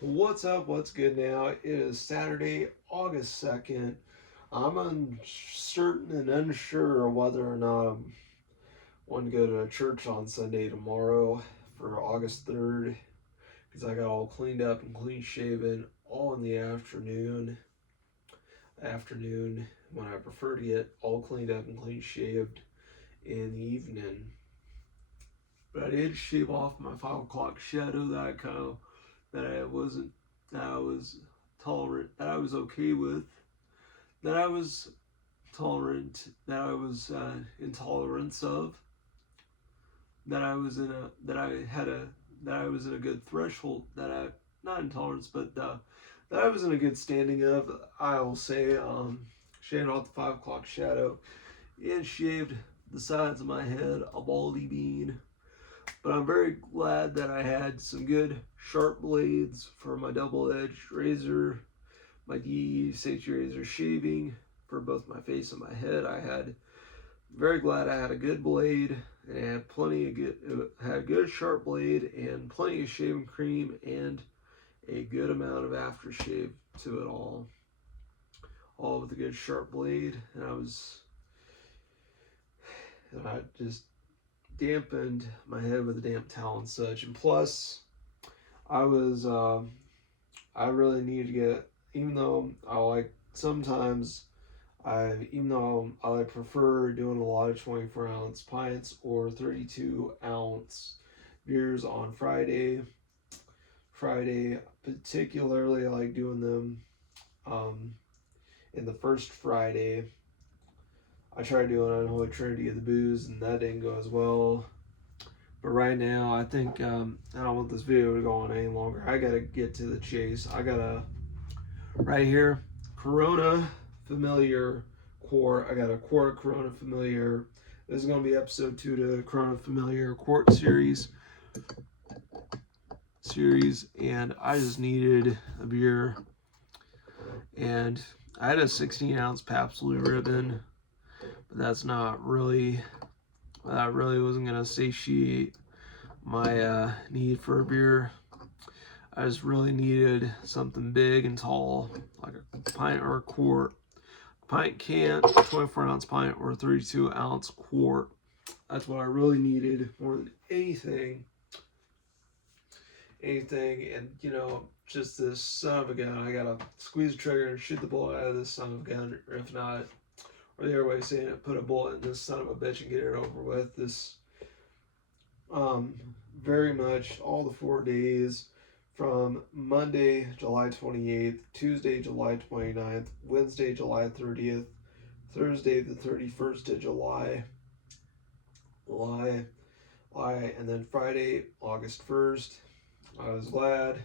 What's up? What's good now? It is Saturday, August 2nd. I'm uncertain and unsure whether or not I want to go to church on Sunday tomorrow for August 3rd because I got all cleaned up and clean shaven all in the afternoon when I prefer to get all cleaned up and clean shaved in the evening. But I did shave off my 5 o'clock shadow that I wasn't that I was tolerant that I was okay with that I was tolerant that I was intolerance of that I was in a that I had a that I was in a good threshold that I not intolerance but that I was in a good standing of. I'll say shaved off the 5 o'clock shadow and shaved the sides of my head a baldy bean. But I'm very glad that I had some good sharp blades for my double-edged razor, my DE safety razor shaving for both my face and my head. I had very glad I had a good blade and had plenty of had a good sharp blade and plenty of shaving cream and a good amount of aftershave to it all with a good sharp blade. And I just dampened my head with a damp towel and such. And plus, I was I really need to get, even though I like sometimes even though I like prefer doing a lot of 24-ounce pints or 32-ounce beers on Friday particularly I like doing them um, in the first Friday. I tried doing Unholy Trinity of the Booze and that didn't go as well. But right now, I think I don't want this video to go on any longer. I gotta get to the chase. I gotta right here, Corona Familiar Quart. I got a quart of Corona Familiar. This is gonna be episode 2 to the Corona Familiar Quart series, and I just needed a beer, and I had a 16-ounce Pabst Blue Ribbon, but that really wasn't gonna satiate my need for a beer. I just really needed something big and tall, like a pint or a quart. Pint can, 24-ounce pint or 32-ounce quart. That's what I really needed more than anything. And just this son of a gun. I gotta squeeze the trigger and shoot the bullet out of this son of a gun, or if not, or the other way of saying it, put a bullet in this son of a bitch and get it over with. This um very much all the 4 days from Monday, July 28th, Tuesday, July 29th, Wednesday, July 30th, Thursday, the 31st of July, and then Friday, August 1st. I was glad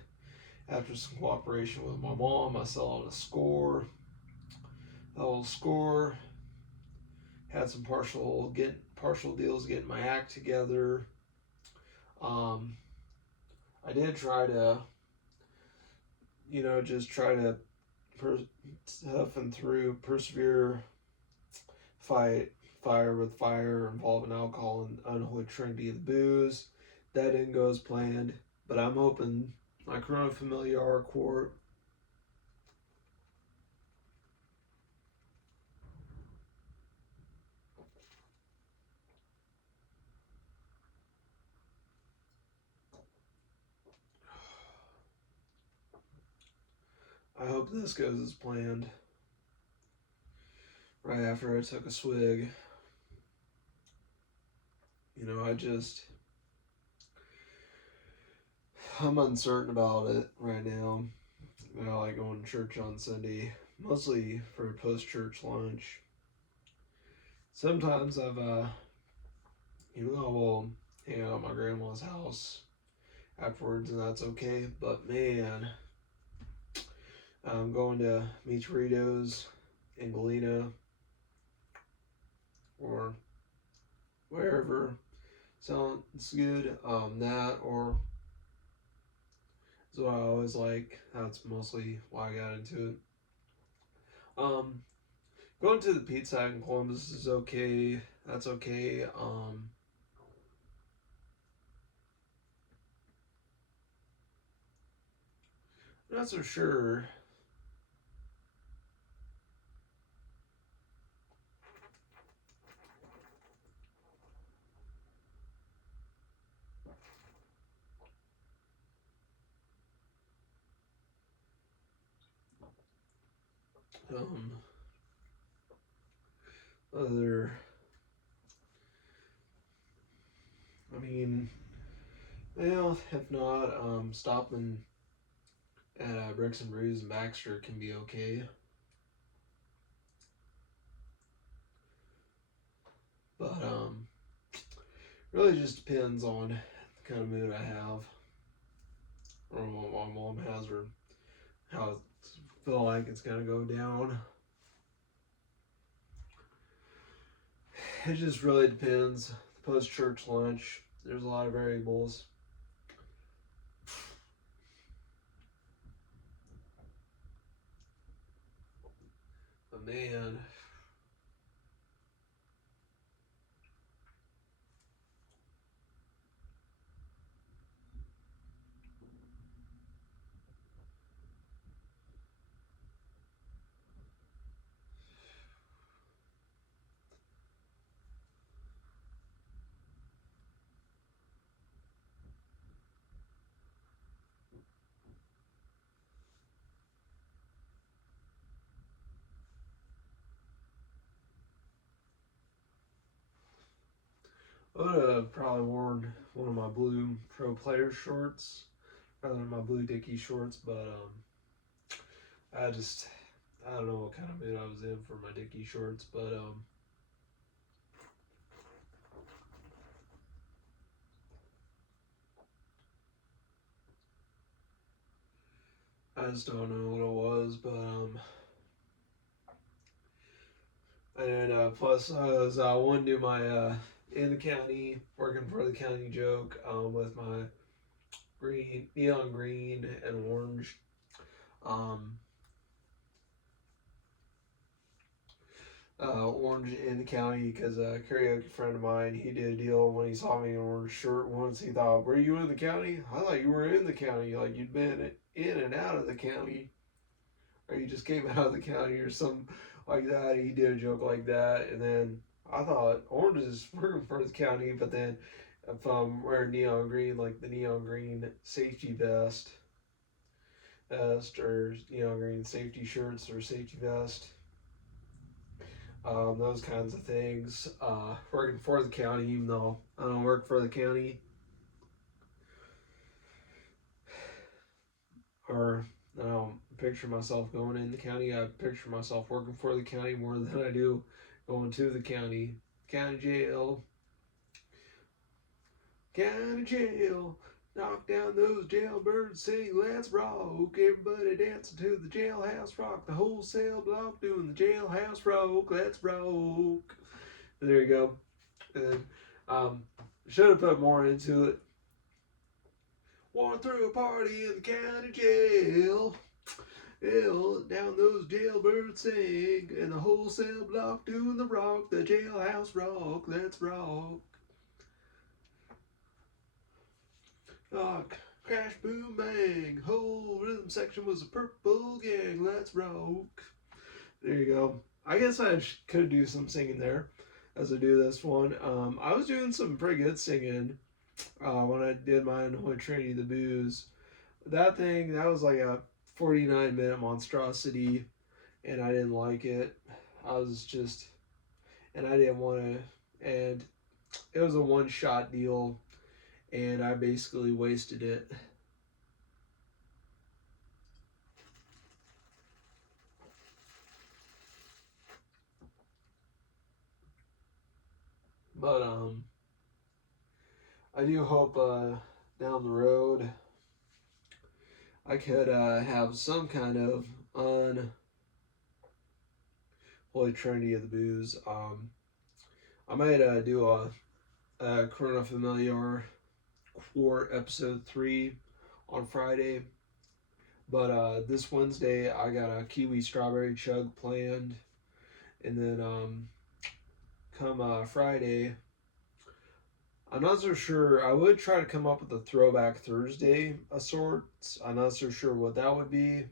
after some cooperation with my mom, I settled a little score, had some partial deals getting my act together. I did try to just try to toughen through, persevere, fight fire with fire, involving alcohol and unholy trinity of the booze. That didn't go as planned, but I'm hoping my Corona Familiar quart. I hope this goes as planned. Right after I took a swig, I'm uncertain about it right now. I like going to church on Sunday, mostly for a post-church lunch. Sometimes I will hang out at my grandma's house afterwards, and that's okay. But man, I'm going to Meecheritos in Galena or wherever sounds good. That or is what I always like. That's mostly why I got into it. Um, Going to the Pizza Hut in Columbus is okay. That's okay. Not so sure. Um, other, I mean, well, if not, stopping at Bricks and Brews and Baxter can be okay. But really just depends on the kind of mood I have, or what my mom has, or how I feel like it's gonna go down. It just really depends. Post church lunch, there's a lot of variables. But man, I would have probably worn one of my blue pro player shorts rather than my blue Dickie shorts, but I don't know what kind of mood I was in for my Dickie shorts, but I just don't know what it was, but and plus I was one do my in the county, working for the county joke with my green, neon green and orange. Um, Orange in the county because a karaoke friend of mine, he did a deal when he saw me in an orange shirt once. He thought, "Were you in the county? I thought you were in the county, like you'd been in and out of the county, or you just came out of the county or something like that." He did a joke like that, and then I thought orange is working for the county, but then if I'm wearing neon green, like the neon green safety vest or neon green safety shirts or safety vest, those kinds of things. Working for the county, even though I don't work for the county, or I don't picture myself going in the county. I picture myself working for the county more than I do going to the county jail, county jail. Knock down those jailbirds, sing let's rock. Everybody dancing to the jailhouse rock. The wholesale block doing the jailhouse rock. Let's rock. There you go. And should have put more into it. Walking through a party in the county jail. Down those jailbirds sing. And the wholesale block doing the rock. The jailhouse rock. Let's rock. Rock. Crash, boom, bang. Whole rhythm section was a purple gang. Let's rock. There you go. I guess I could do some singing there as I do this one. I was doing some pretty good singing when I did my Unholy Trinity of the Booze. That was like a 49-minute monstrosity, and I didn't like it. And I didn't want to, and it was a one-shot deal, and I basically wasted it. But I do hope down the road I could have some kind of unholy trinity of the booze. I might do a Corona Familiar Quart episode 3 on Friday. But this Wednesday I got a kiwi strawberry chug planned, and then come Friday I'm not so sure. I would try to come up with a Throwback Thursday of sorts. I'm not so sure what that would be.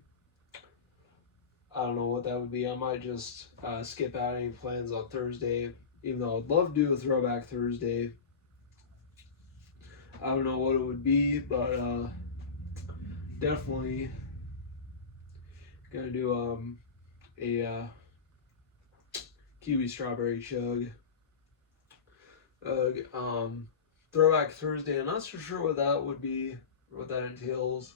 I don't know what that would be. I might just skip out any plans on Thursday, even though I'd love to do a Throwback Thursday. I don't know what it would be, but definitely gonna do a kiwi strawberry chug. Throwback Thursday. I'm not so sure what that would be, what that entails.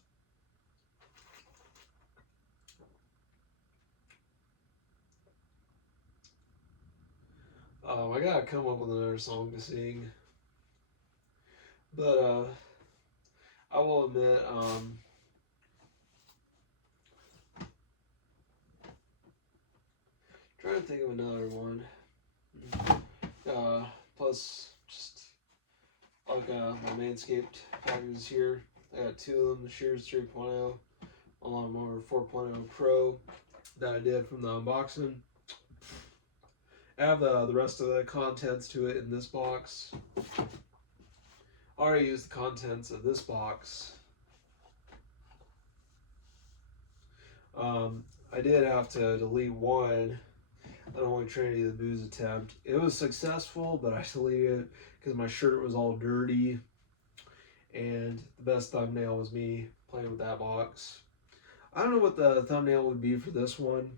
I gotta come up with another song to sing, but I will admit, trying to think of another one. Plus, just like my Manscaped packages here. I got two of them: the Shears 3.0, a Lawnmower 4.0 Pro that I did from the unboxing. I have the rest of the contents to it in this box. I already used the contents of this box. I did have to delete one. I don't want Trinity the Booze attempt. It was successful, but I deleted it because my shirt was all dirty. And the best thumbnail was me playing with that box. I don't know what the thumbnail would be for this one.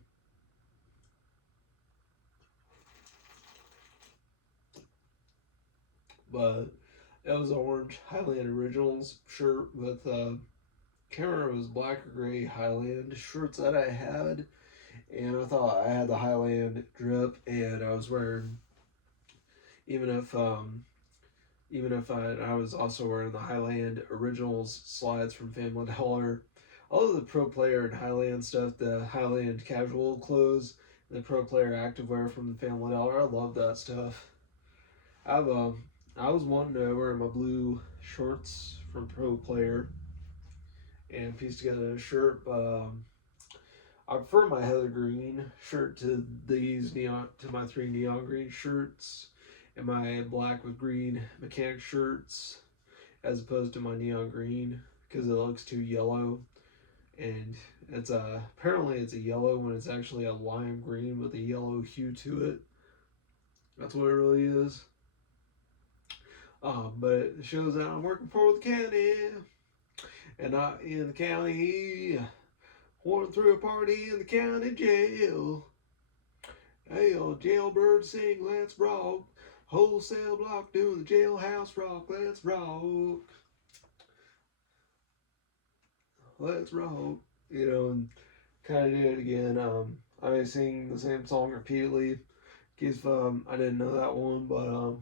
But it was an orange Highland Originals shirt with camera was black or gray Highland shirts that I had. And I thought I had the Highland drip, and I was wearing, even if I was also wearing the Highland Originals slides from Family Dollar. All of the Pro Player and Highland stuff, the Highland casual clothes, the Pro Player activewear from the Family Dollar. I love that stuff. I was wanting to wear my blue shorts from Pro Player and piece together a shirt, but I prefer my heather green shirt to my three neon green shirts and my black with green mechanic shirts as opposed to my neon green because it looks too yellow, and it's apparently it's a yellow when it's actually a lime green with a yellow hue to it. That's what it really is. But it shows that I'm working for the county and not in the county. Went through a party in the county jail. Hey, jailbird sing, let's rock. Wholesale block doing the jailhouse rock, let's rock. Let's rock. You know, and kind of did it again. I may sing the same song repeatedly in case I didn't know that one, but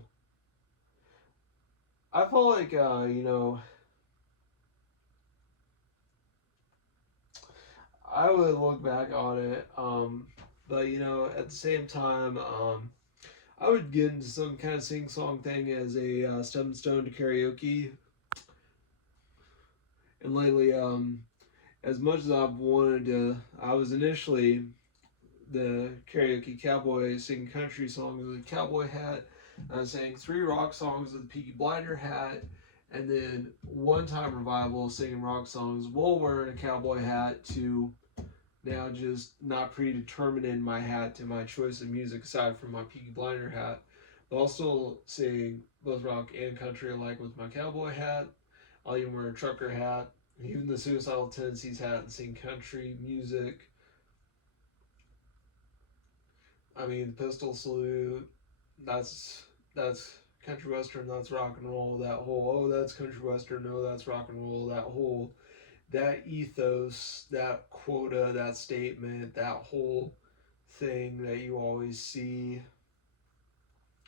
I felt like, I would look back on it, but at the same time, I would get into some kind of sing-song thing as a stepping stone to karaoke. And lately, as much as I've wanted to, I was initially the karaoke cowboy singing country songs with a cowboy hat. I sang 3 rock songs with a Peaky Blinder hat, and then one time revival singing rock songs while wearing a cowboy hat to now just not predetermined in my hat to my choice of music aside from my Peaky Blinder hat. But I'll still sing both rock and country alike with my cowboy hat. I'll even wear a trucker hat, even the Suicidal Tendencies hat, and sing country music. I mean, the Pistol Salute, that's country western, that's rock and roll. That whole, oh, that's country western, no, that's rock and roll. That ethos, that quota, that statement, that whole thing that you always see.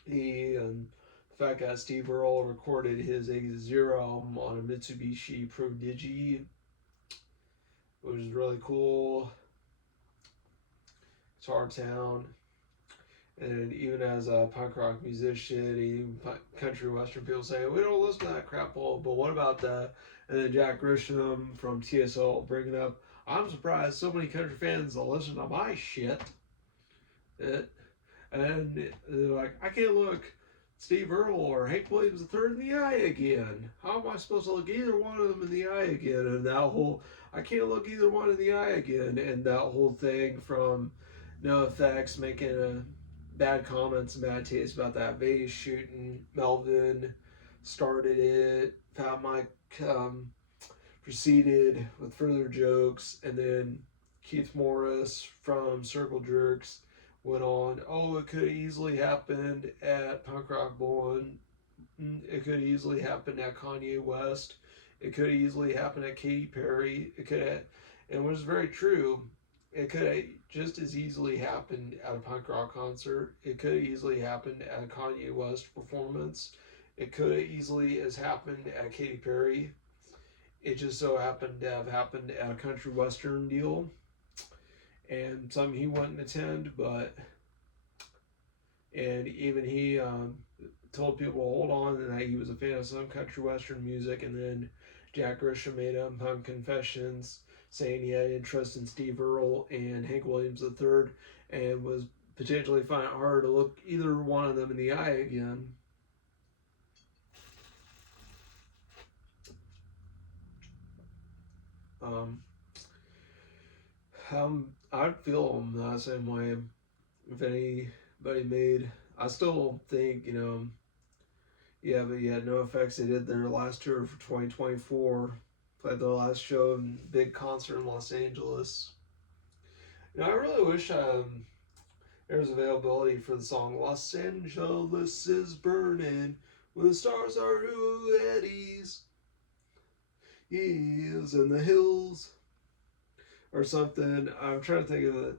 And the fact that Steve Earle recorded his Zero album on a Mitsubishi Prodigy, which is really cool. Guitar Town. And even as a punk rock musician, even country western people say, we don't listen to that crap, but what about that? And then Jack Grisham from TSO bringing up, I'm surprised so many country fans will listen to my shit. And they're like, I can't look Steve Earle or Hank Williams III in the eye again? How am I supposed to look either one of them in the eye again? And that whole, I can't look either one in the eye again. And that whole thing from No Effects making bad comments and bad taste about that Vegas shooting. Melvin started it. Fat Mike proceeded with further jokes, and then Keith Morris from Circle Jerks went on, oh, it could have easily happened at Punk Rock Bowling. It could have easily happened at Kanye West. It could have easily happened at Katy Perry. It could have, and it was very true. It could have just as easily happened at a punk rock concert. It could have easily happened at a Kanye West performance. It could have easily as happened at Katy Perry. It just so happened to have happened at a country western deal, and some he wouldn't attend, but and even he told people to hold on and that he was a fan of some country western music, and then Jack Grisham made Punk Confessions saying he had interest in Steve Earle and Hank Williams III and was potentially finding it hard to look either one of them in the eye again. Um, I'd feel the same way if anybody made. I still think, yeah, but yeah, No Effects. They did their last tour for 2024. Played their last show in big concert in Los Angeles. I really wish there was availability for the song "Los Angeles is Burning," when the stars are eddies, hills in the hills, or something. I'm trying to think of it.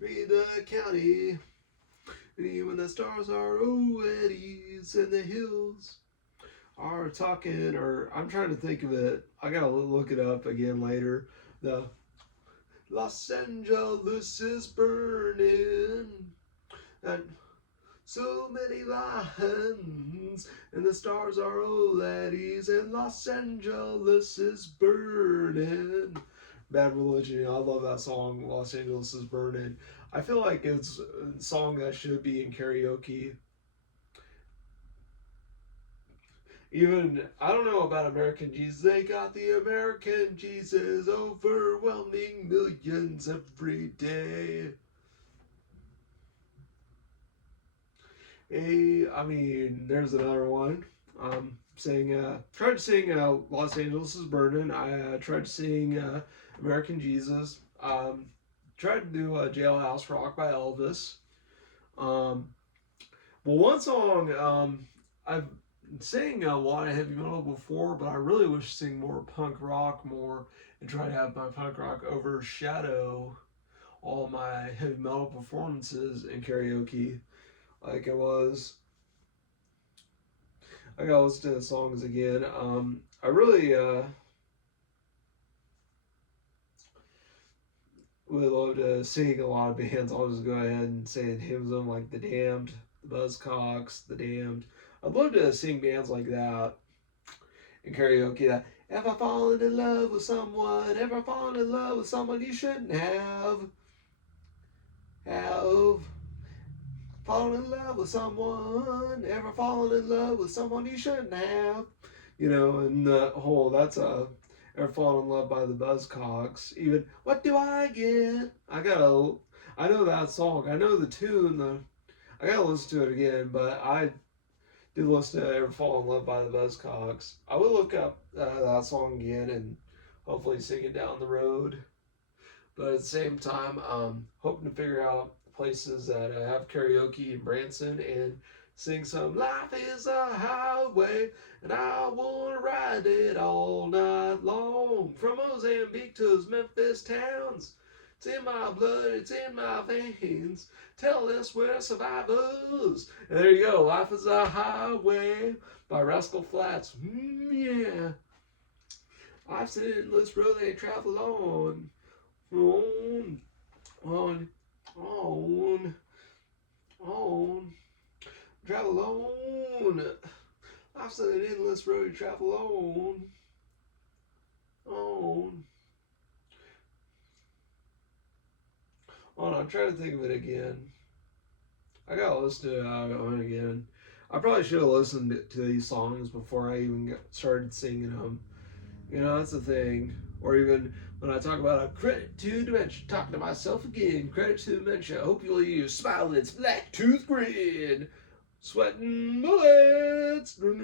Read the county, when the stars are eddies and the hills are talking, or I'm trying to think of it. I gotta look it up again later. The Los Angeles is burning, and so many lines, and the stars are old laddies, and Los Angeles is burning. Bad Religion, I love that song, Los Angeles is Burning. I feel like it's a song that should be in karaoke. Even, I don't know about American Jesus. They got the American Jesus, overwhelming millions every day. Hey, I mean, there's another one. Tried to sing Los Angeles is Burning. I tried to sing American Jesus. Tried to do Jailhouse Rock by Elvis. Um, well, one song I've sang a lot of heavy metal before, but I really wish to sing more punk rock more and try to have my punk rock overshadow all my heavy metal performances in karaoke like it was. I gotta listen to the songs again. I really would love to sing a lot of bands. I'll just go ahead and say names of them, like The Damned, The Buzzcocks, The Damned. I'd love to sing bands like that in karaoke. That if I fallen in love with someone, ever fallen in love with someone you shouldn't have fallen in love with someone, ever fallen in love with someone you shouldn't have. And the whole that's a ever fallen in love by the Buzzcocks. Even what do I get? I know that song. I know the tune. I gotta listen to it again, but I did listen to Ever Fall in Love by the Buzzcocks. I will look up that song again and hopefully sing it down the road. But at the same time, hoping to figure out places that have karaoke in Branson and sing some "Life is a Highway and I wanna ride it all night long, from Mozambique to those Memphis towns. It's in my blood, it's in my veins. Tell us we're survivors." And there you go, "Life is a Highway" by Rascal Flatts. Yeah. Life's an endless road they travel on. On, on, on, on. Travel on. Life's an endless road to travel on. On. On. I'm trying to think of it again. I gotta listen to it again. I probably should have listened to these songs before I even started singing them. You know, that's the thing. Or even when I talk about a credit to dementia, talking to myself again. Credit to dementia. Hope you'll use smile its black tooth grin. Sweating bullets. There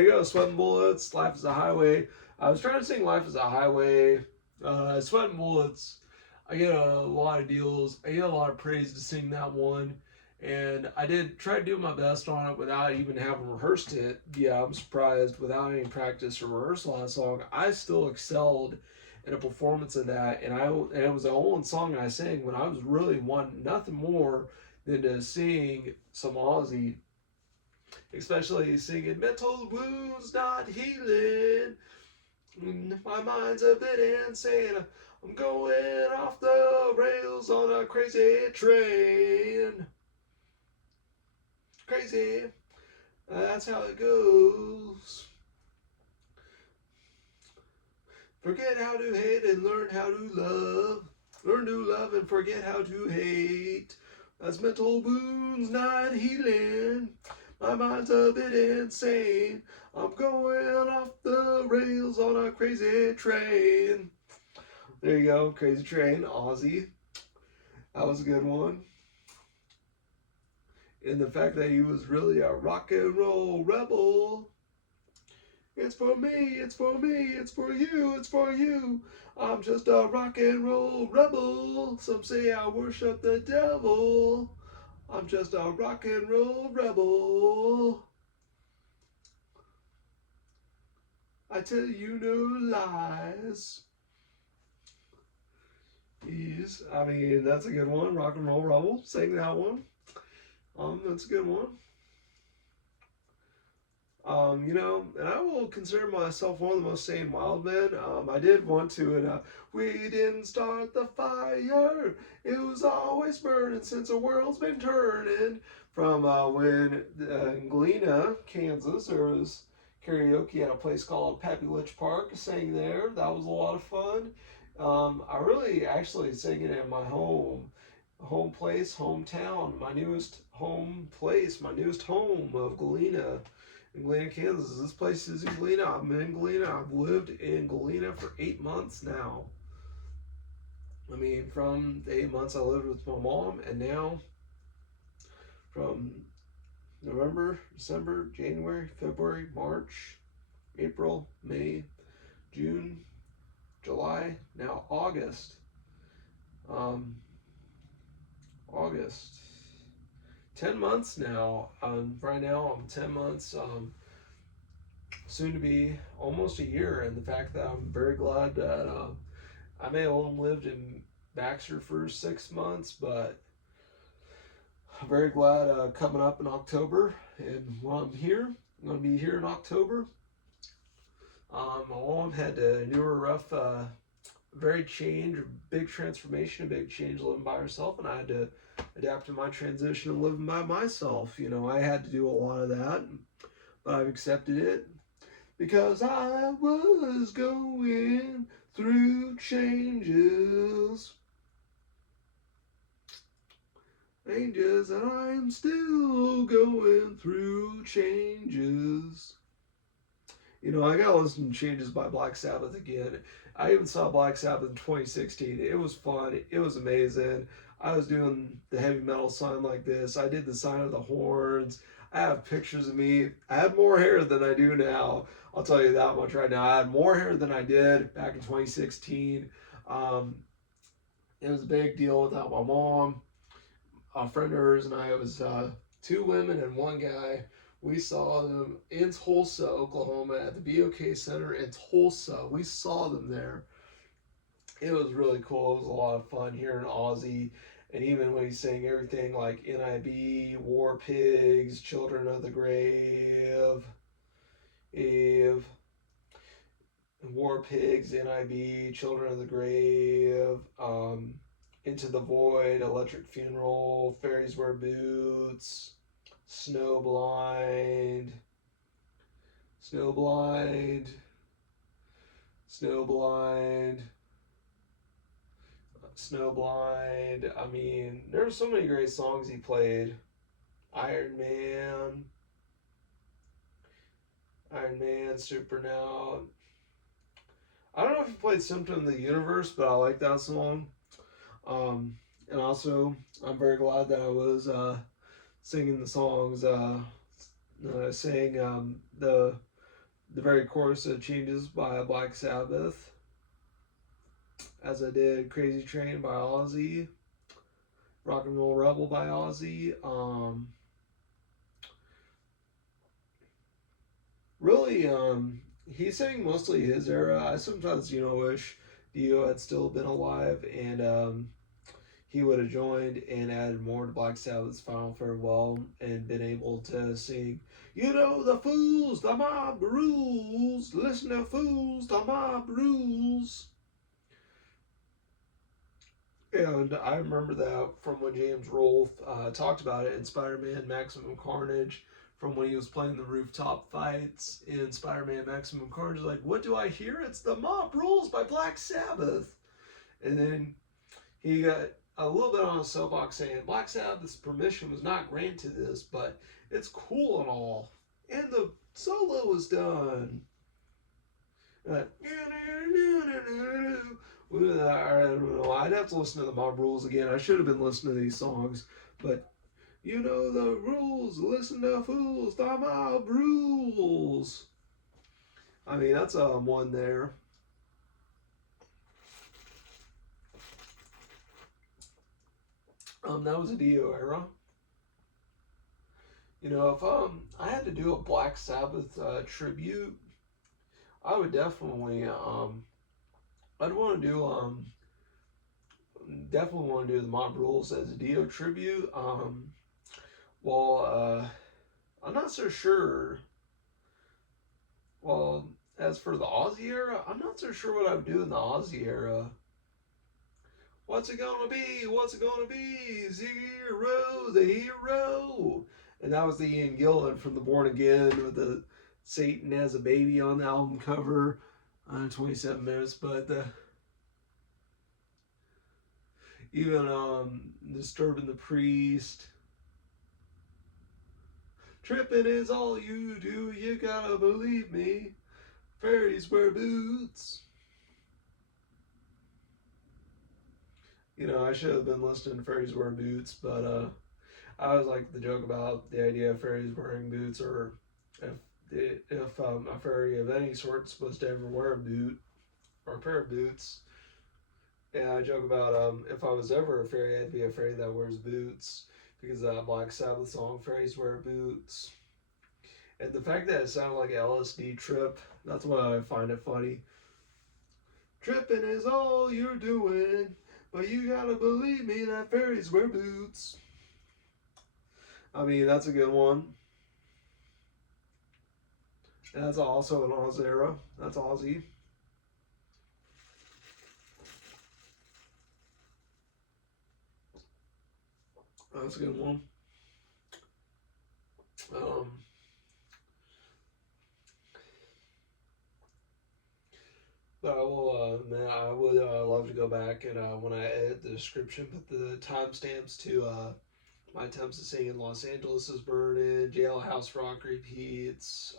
you go. Sweating bullets. Life is a highway. I was trying to sing Life is a Highway. Sweating bullets. I get a lot of deals. I get a lot of praise to sing that one. And I did try to do my best on it without even having rehearsed it. Yeah, I'm surprised without any practice or rehearsal on that song, I still excelled in a performance of that. And it was the only song I sang when I was really wanting nothing more than to sing some Aussie, especially singing "Mental Wounds Not Healing." My mind's a bit insane. I'm going off the rails on a crazy train. Crazy. That's how it goes. Forget how to hate and learn how to love. Learn to love and forget how to hate. That's mental wounds not healing. My mind's a bit insane. I'm going off the rails on a crazy train. There you go, Crazy Train, Aussie. That was a good one. And the fact that he was really a rock and roll rebel. It's for me, it's for me, it's for you, it's for you. I'm just a rock and roll rebel. Some say I worship the devil. I'm just a rock and roll rebel. I tell you no lies. I mean, that's a good one. Rock and roll rebel. Sing that one. That's a good one. You know, and I will consider myself one of the most sane wild men. I did want to, and we didn't start the fire. It was always burning since the world's been turning. From when in Galena, Kansas, there was karaoke at a place called Pappy Litch Park. I sang there. That was a lot of fun. I really actually sang it at my home place, hometown, my newest home place, my newest home of Galena in Galena, Kansas. This place is in Galena. I'm in Galena. I've lived in Galena for 8 months now. I mean, from the 8 months I lived with my mom, and now from November, December, January, February, March, April, May, June, July, now August. Um, August. 10 months now. Right now, I'm 10 months. Soon to be almost a year, and the fact that I'm very glad that I may have only lived in Baxter for 6 months, but I'm very glad coming up in October, and while I'm here, I'm going to be here in October. My mom had to endure a rough, very change, big transformation, a big change living by herself, and I had to adapt to my transition of living by myself. You know, I had to do a lot of that, but I've accepted it because I was going through changes. Changes, and I'm still going through changes. You know, I gotta listen to Changes by Black Sabbath again. I even saw Black Sabbath in 2016. It was fun. It was amazing. I was doing the heavy metal sign like this. I did the sign of the horns. I have pictures of me. I had more hair than I do now. I'll tell you that much right now. I had more hair than I did back in 2016. Um, it was a big deal without my mom. A friend of hers and I, it was two women and one guy. We saw them in Tulsa, Oklahoma, at the BOK Center in Tulsa. We saw them there. It was really cool. It was a lot of fun hearing Ozzy, and even when he's saying everything like NIB, War Pigs, Children of the Grave, Eve, War Pigs, NIB, Children of the Grave, Into the Void, Electric Funeral, Fairies Wear Boots, Snowblind, Snowblind, Snowblind, Snowblind. I mean, there were so many great songs he played. Iron Man, Iron Man, Super Now. I don't know if he played Symptom of the Universe, but I like that song. Um, and also, I'm very glad that I was singing the songs. Saying the very chorus of Changes by Black Sabbath, as I did Crazy Train by Ozzy, Rock and Roll Rebel by Ozzy. Really, he sang mostly his era. I sometimes, wish Dio had still been alive and he would have joined and added more to Black Sabbath's Final Farewell and been able to sing, the fools, the mob rules, listen to fools, the mob rules. And I remember that from when James Rolfe talked about it in Spider-Man Maximum Carnage, from when he was playing the rooftop fights in Spider-Man Maximum Carnage. Like, what do I hear? It's the Mob Rules by Black Sabbath. And then he got a little bit on a soapbox saying Black Sabbath's permission was not granted this, but it's cool and all. And the solo was done. I don't know. I'd have to listen to the Mob Rules again. I should have been listening to these songs, but you know the rules. Listen to fools. The Mob Rules. I mean, that's one there. That was a Dio era. If I had to do a Black Sabbath tribute, I would definitely I'd want to do definitely want to do the Mob Rules as a Dio tribute. Well, I'm not so sure. Well, as for the Ozzy era, I'm not so sure what I would do in the Ozzy era. What's it gonna be? What's it gonna be? Zero, the hero. And that was the Ian Gillan from the Born Again with the Satan as a baby on the album cover. 27 minutes, but even Disturbing the Priest. Tripping is all you do, you gotta believe me. Fairies wear boots. I should have been listening to Fairies Wear Boots, but I always like the joke about the idea of fairies wearing boots, or if a fairy of any sort is supposed to ever wear a boot or a pair of boots. And I joke about if I was ever a fairy, I'd be a fairy that wears boots, because that Black Sabbath song, Fairies Wear Boots. And the fact that it sounded like an LSD trip, that's why I find it funny. Tripping is all you're doing, but you gotta believe me that fairies wear boots. I mean, that's a good one. And that's also an Oz era. That's Ozzy. That's a good one. But I would love to go back and when I edit the description, put the timestamps to my attempts to sing in Los Angeles is Burning, Jailhouse Rock repeats,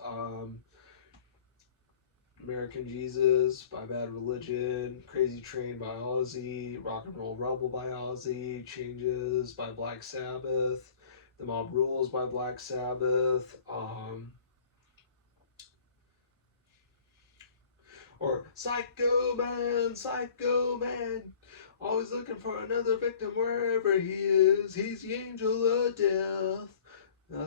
American Jesus by Bad Religion, Crazy Train by Ozzy, Rock and Roll Rebel by Ozzy, Changes by Black Sabbath, The Mob Rules by Black Sabbath, or Psycho Man, always looking for another victim wherever he is. He's the angel of death,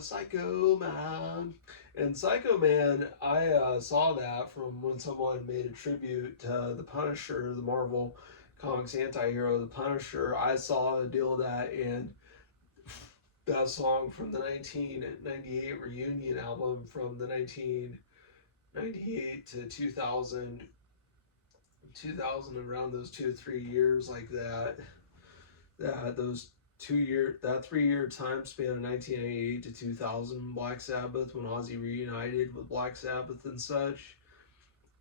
Psycho Man. And Psycho Man, I saw that from when someone made a tribute to the Punisher, the Marvel Comics anti-hero, the Punisher. I saw a deal of that, and that song from the 1998 reunion album, from the 1998 to 2000, around those 2 or 3 years like that, those 2 year, that 3 year time span of 1998 to 2000, Black Sabbath, when Ozzy reunited with Black Sabbath and such,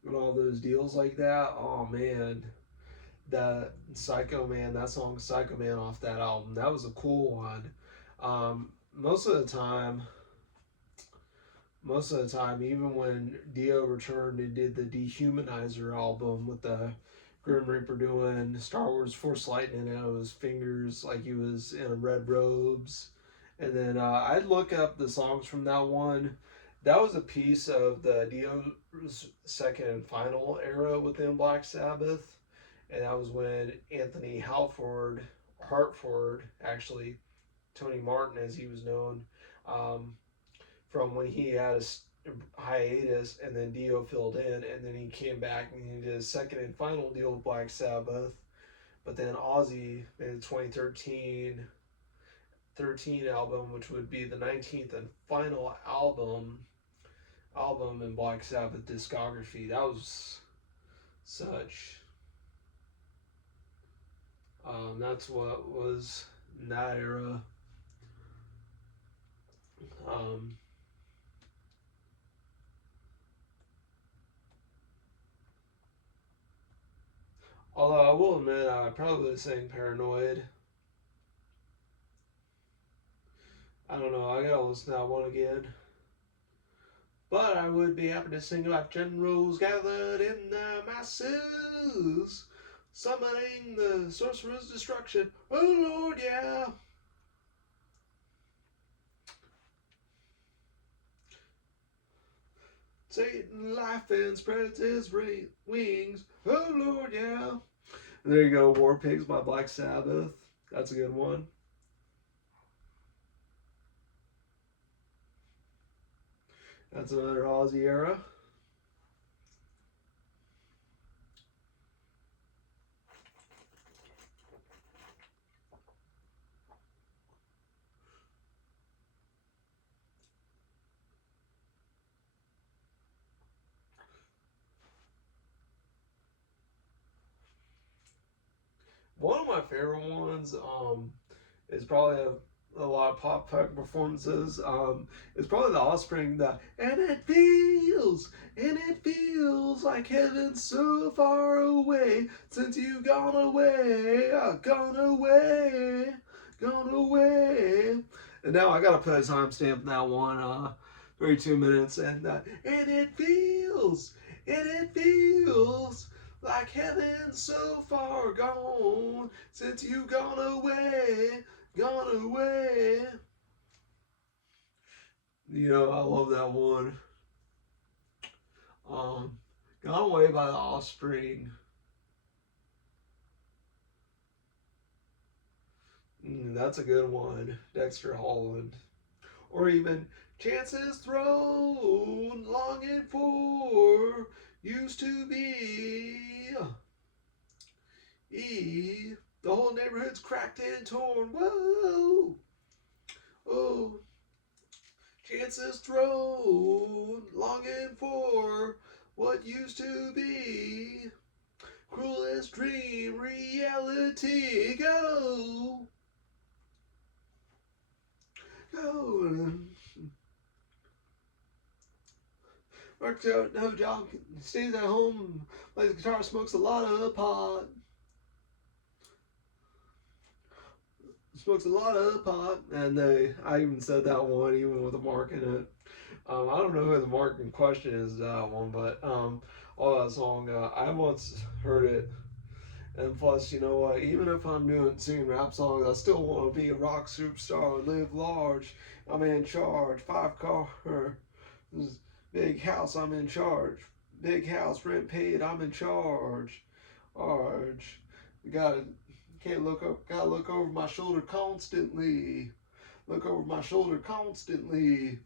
and all those deals like that. Oh man, that Psycho Man, that song Psycho Man off that album. That was a cool one. Most of the time, even when Dio returned and did the Dehumanizer album with the Grim Reaper doing Star Wars Force Lightning out of his fingers like he was in red robes. And then I'd look up the songs from that one. That was a piece of the Dio's second and final era within Black Sabbath. And that was when Anthony Hartford, actually, Tony Martin as he was known, um, from when he had a hiatus and then Dio filled in and then he came back and he did his second and final deal with Black Sabbath. But then Ozzy made the 2013 album, which would be the 19th and final album in Black Sabbath discography. That was such. That's what was in that era. Um, Although I will admit, I probably would sang Paranoid. I don't know, I gotta listen to that one again. But I would be happy to sing about generals gathered in their masses, summoning the sorcerer's destruction. Oh Lord, yeah. Satan laughing spreads his wings. Oh Lord, yeah. And there you go, War Pigs by Black Sabbath. That's a good one. That's another Aussie era. One of my favorite ones is probably a lot of pop punk performances. It's probably the Offspring. The and it feels like heaven so far away since you've gone away, gone away. And now I gotta put a timestamp in that one. 32 minutes, and it feels like heaven so far gone since you gone away, gone away. You know, I love that one. Um, Gone Away by the Offspring. That's a good one. Dexter Holland. Or even Chances Thrown, Longing for, Used to Be. The whole neighborhood's cracked and torn. Whoa. Oh. Chances thrown, longing for what used to be. Cruelest dream, reality, go. Go. Works out, no job, stays at home, plays the guitar, smokes a lot of pot. Smokes a lot of pot, and I even said that one even with a mark in it. I don't know who the mark in question is that one, but all that song, I once heard it, and plus, you know what? Even if I'm doing singing rap songs, I still want to be a rock superstar and live large. I'm in charge. 5 car, big house. I'm in charge. Big house, rent paid. I'm in charge. Charge. You gotta can't look up. Gotta look over my shoulder constantly. Look over my shoulder constantly.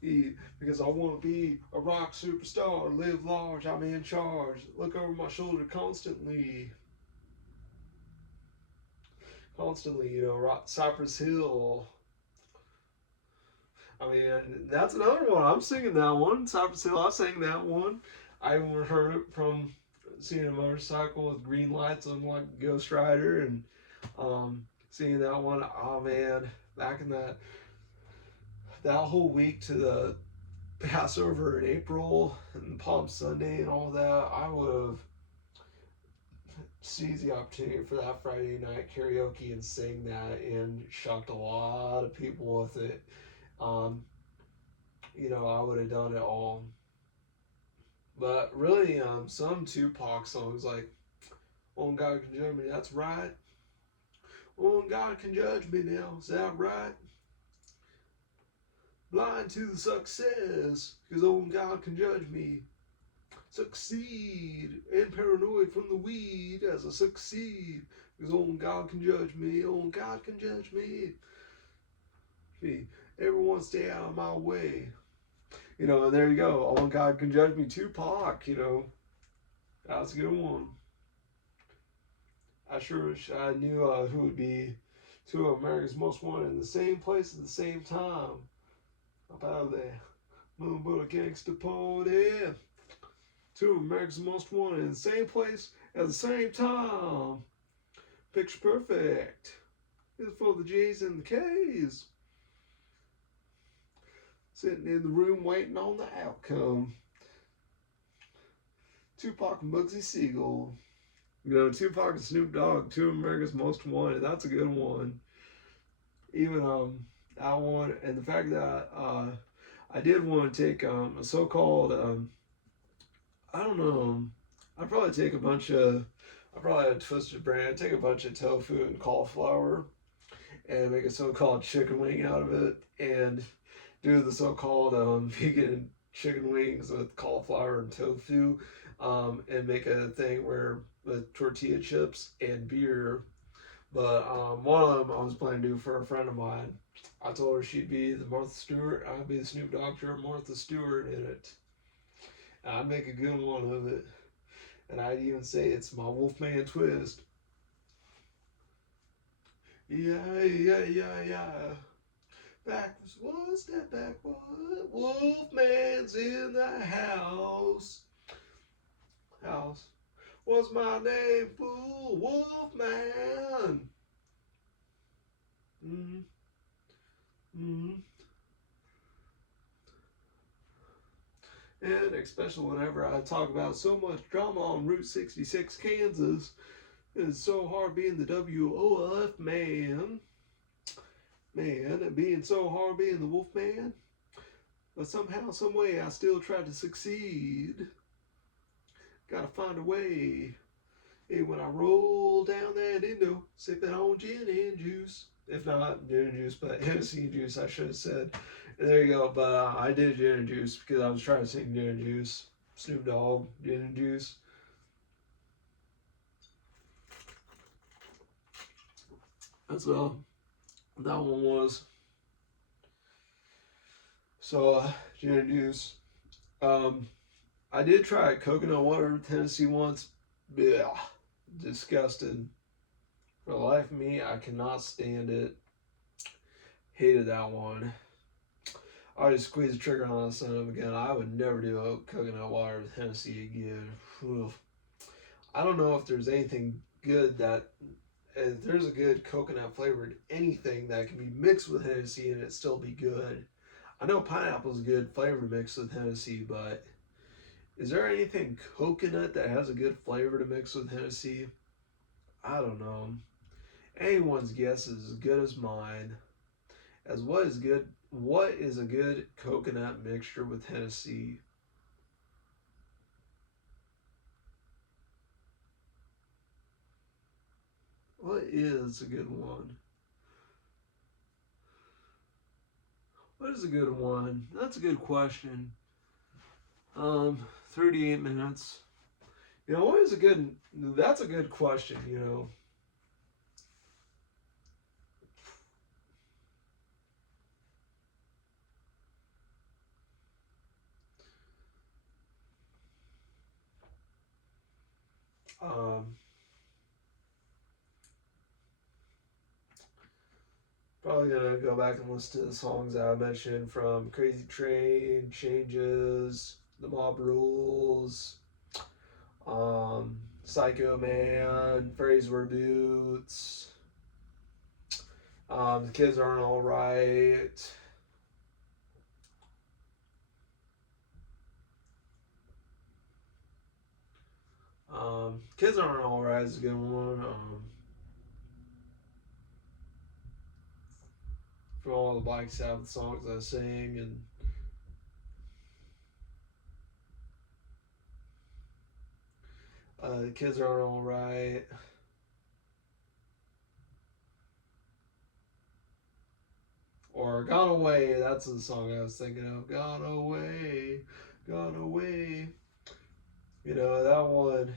Because I want to be a rock superstar, live large, I'm in charge. Look over my shoulder constantly. Constantly, you know, rock, Cypress Hill. I mean, that's another one. I'm singing that one. Cypress Hill, I sang that one. I even heard it from seeing a motorcycle with green lights on like Ghost Rider and seeing that one. Oh man, back in that whole week to the Passover in April and Palm Sunday and all that, I would have seize the opportunity for that Friday night karaoke and sing that, and shocked a lot of people with it. Um, I would have done it all. But really, some Tupac songs like "On God Can Judge Me," that's right. "On God Can Judge Me Now," is that right? Blind to the success, cause on God can judge me. Succeed, and paranoid from the weed as I succeed, cause on God can judge me. On God can judge me. Everyone stay out of my way. And there you go. On God can judge me. Tupac. That's a good one. I sure wish I knew who would be two of America's Most Wanted in the same place at the same time. Up out of there. Moon Buddha Gangsta Party. Two of America's Most Wanted in the same place at the same time. Picture perfect. It's for the J's and the K's. Sitting in the room waiting on the outcome. Tupac and Bugsy Siegel. Tupac and Snoop Dogg, two of America's Most Wanted. That's a good one. Even that one, and the fact that I did want to take a so-called I don't know. I'd probably take a bunch of I probably had a twisted brain. I'd take a bunch of tofu and cauliflower and make a so-called chicken wing out of it, and do the so-called vegan chicken wings with cauliflower and tofu, and make a thing where with tortilla chips and beer. But one of them I was planning to do for a friend of mine. I told her she'd be the Martha Stewart, I'd be the Snoop Dogg, Martha Stewart in it. And I'd make a good one of it. And I'd even say it's my Wolfman twist. Yeah, yeah, yeah, yeah. Backwards, one step backward. Wolfman's in the house. House. What's my name, fool? Wolfman. Mm-hmm. Mm-hmm. And especially whenever I talk about so much drama on Route 66, Kansas, it's so hard being the WOF man. Man, and being so hard being the wolf man. But somehow, some way, I still try to succeed. Gotta find a way. Hey, when I roll down that window, sipping on gin and juice. If not gin and juice, but Hennessy and juice, I should have said. And there you go. But I did gin and juice because I was trying to sing gin and juice. Snoop Dogg, gin and juice. That's all that one was. So, gin and juice. I did try coconut water with Tennessee once. Yeah, disgusted. For the life of me, I cannot stand it. Hated that one. I just squeezed the trigger on the son of a gun. I would never do a coconut water with Tennessee again. Oof. I don't know if there's anything good that if there's a good coconut flavored anything that can be mixed with Hennessy and it still be good. I know pineapple's a good flavor mixed with Hennessy, but is there anything coconut that has a good flavor to mix with Hennessy? I don't know. Anyone's guess is as good as mine. As what is good? What is a good coconut mixture with Hennessy? What is a good one? What is a good one? That's a good question. 38 minutes. What is a good? That's a good question. Um, Probably gonna go back and listen to the songs I mentioned from Crazy Train, Changes, The Mob Rules, Psycho Man, Phrase Were Boots, The Kids Aren't Alright. Kids Aren't Alright is a good one. For all the Black Sabbath songs I sing, and the Kids Aren't Alright. Or Gone Away, that's the song I was thinking of. Gone Away, Gone Away. You know, that one.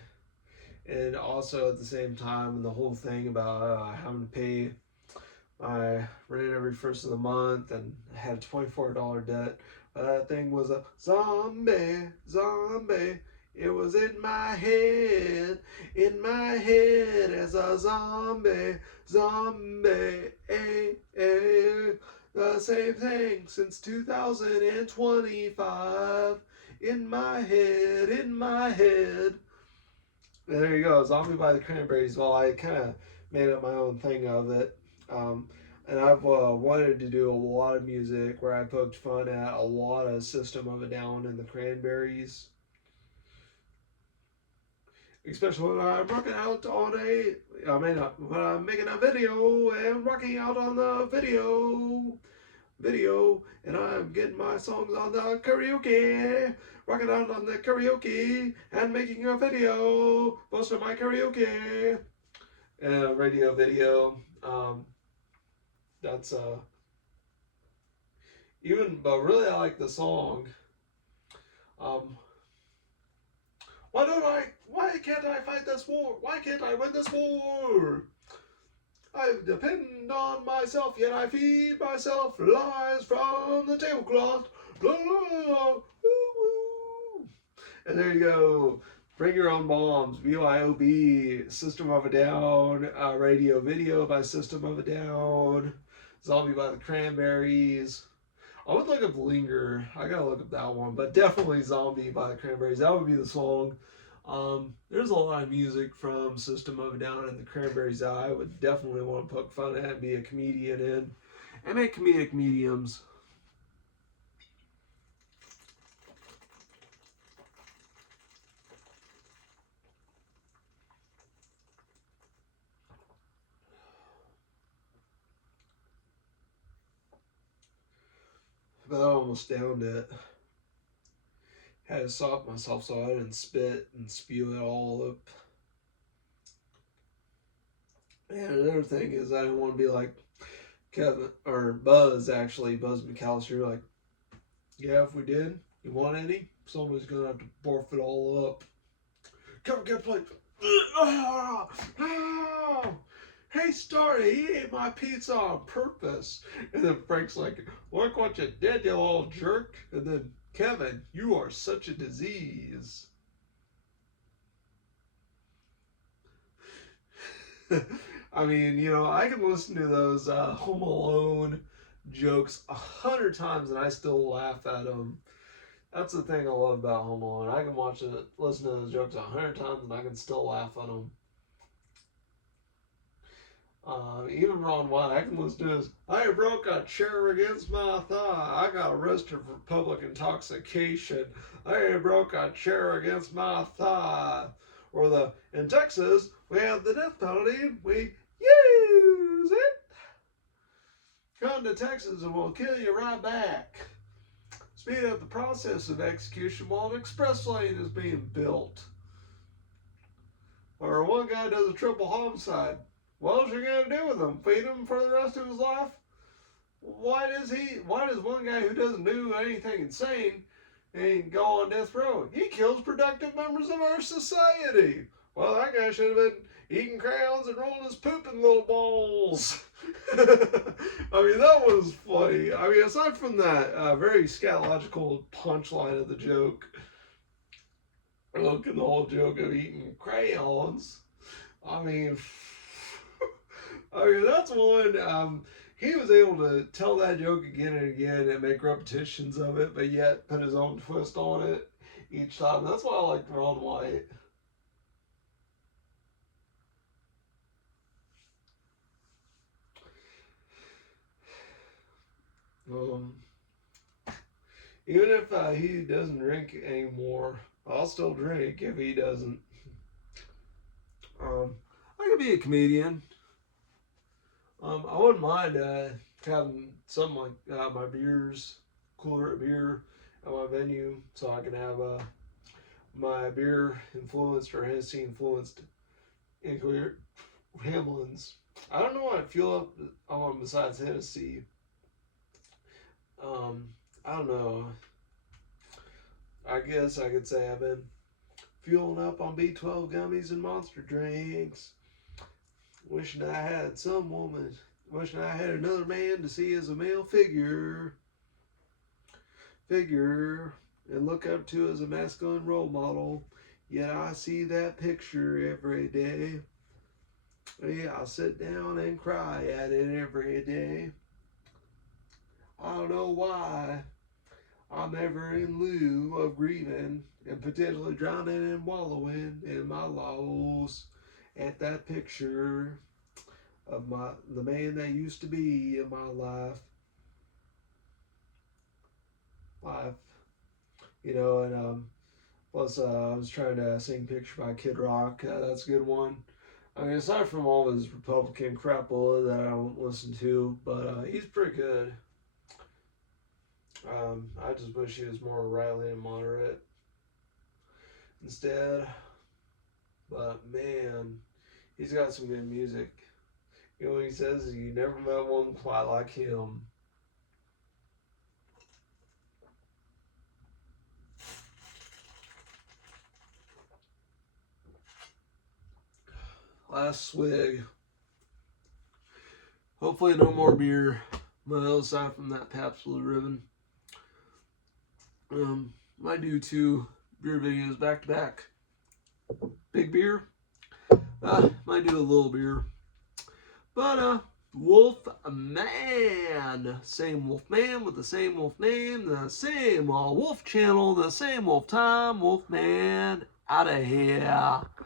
And also at the same time, the whole thing about having to pay my rent every first of the month, and I had a $24 debt. That thing was a zombie, zombie. It was in my head as a zombie, zombie. The same thing since 2025. In my head, in my head. There you go, Zombie by the Cranberries. Well, I kind of made up my own thing of it. And I've wanted to do a lot of music where I poked fun at a lot of System of a Down and the Cranberries. Especially when I'm rocking out on when I'm making a video and rocking out on the video, and I'm getting my songs on the karaoke, rocking out on the karaoke, and making a video, most of my karaoke, and radio video. That's but really I like the song. Why can't I fight this war? Why can't I win this war? I depend on myself, yet I feed myself lies from the tablecloth. Blah, blah, woo. And there you go. Bring Your Own Bombs, BYOB, System of a Down, radio video by System of a Down, Zombie by the Cranberries. I would look up Linger. I gotta look up that one, but definitely Zombie by the Cranberries. That would be the song. There's a lot of music from System of a Down and the Cranberries that I would definitely want to poke fun at and be a comedian in, and make comedic mediums. But I almost downed it. Had to stop myself so I didn't spit and spew it all up. And another thing is I didn't want to be like Kevin, or Buzz McAllister, like, yeah, if we did, you want any? Somebody's gonna have to barf it all up. Kevin can't play. Hey, Starry, he ate my pizza on purpose. And then Frank's like, look what you did, you little jerk. And then, Kevin, you are such a disease. I mean, you know, I can listen to those Home Alone jokes 100 times and I still laugh at them. That's the thing I love about Home Alone. I can listen to those jokes 100 times and I can still laugh at them. Even Ron White, I can listen to this. I broke a chair against my thigh. I got arrested for public intoxication. I broke a chair against my thigh. Or in Texas, we have the death penalty. We use it. Come to Texas and we'll kill you right back. Speed up the process of execution while an express lane is being built. Or one guy does a triple homicide. What else are you going to do with him? Feed him for the rest of his life? Why does one guy who doesn't do anything insane and go on death row? He kills productive members of our society. Well, that guy should have been eating crayons and rolling his poop in little balls. I mean, that was funny. I mean, aside from that very scatological punchline of the joke, look at the whole joke of eating crayons. I mean, that's one. He was able to tell that joke again and again and make repetitions of it, but yet put his own twist on it each time. That's why I liked Ron White. Even if he doesn't drink anymore, I'll still drink if he doesn't. I could be a comedian. I wouldn't mind having something like my beers, cooler beer at my venue, so I can have my beer influenced or Hennessy influenced incoherent ramblings. I don't know what I feel up on besides Hennessy. Um, I don't know. I guess I could say I've been fueling up on B12 gummies and monster drinks. Wishing I had some woman. Wishing I had another man to see as a male figure, and look up to as a masculine role model. Yet I see that picture every day. Yeah, I sit down and cry at it every day. I don't know why I'm ever in lieu of grieving and potentially drowning and wallowing in my loss at that picture of the man that used to be in my life, and plus I was trying to sing "Picture" by Kid Rock. That's a good one. I mean, aside from all his Republican crapola that I don't listen to, but he's pretty good. I just wish he was more rightly and moderate instead. But man, he's got some good music. You know what he says? You never met one quite like him. Last swig. Hopefully no more beer. Well, aside from that Pabst Blue Ribbon. Might do 2 beer videos back to back. Big beer. Might do a little beer. But Wolf Man. Same Wolf Man with the same wolf name, the same wolf channel, the same wolf time. Wolf Man out of here.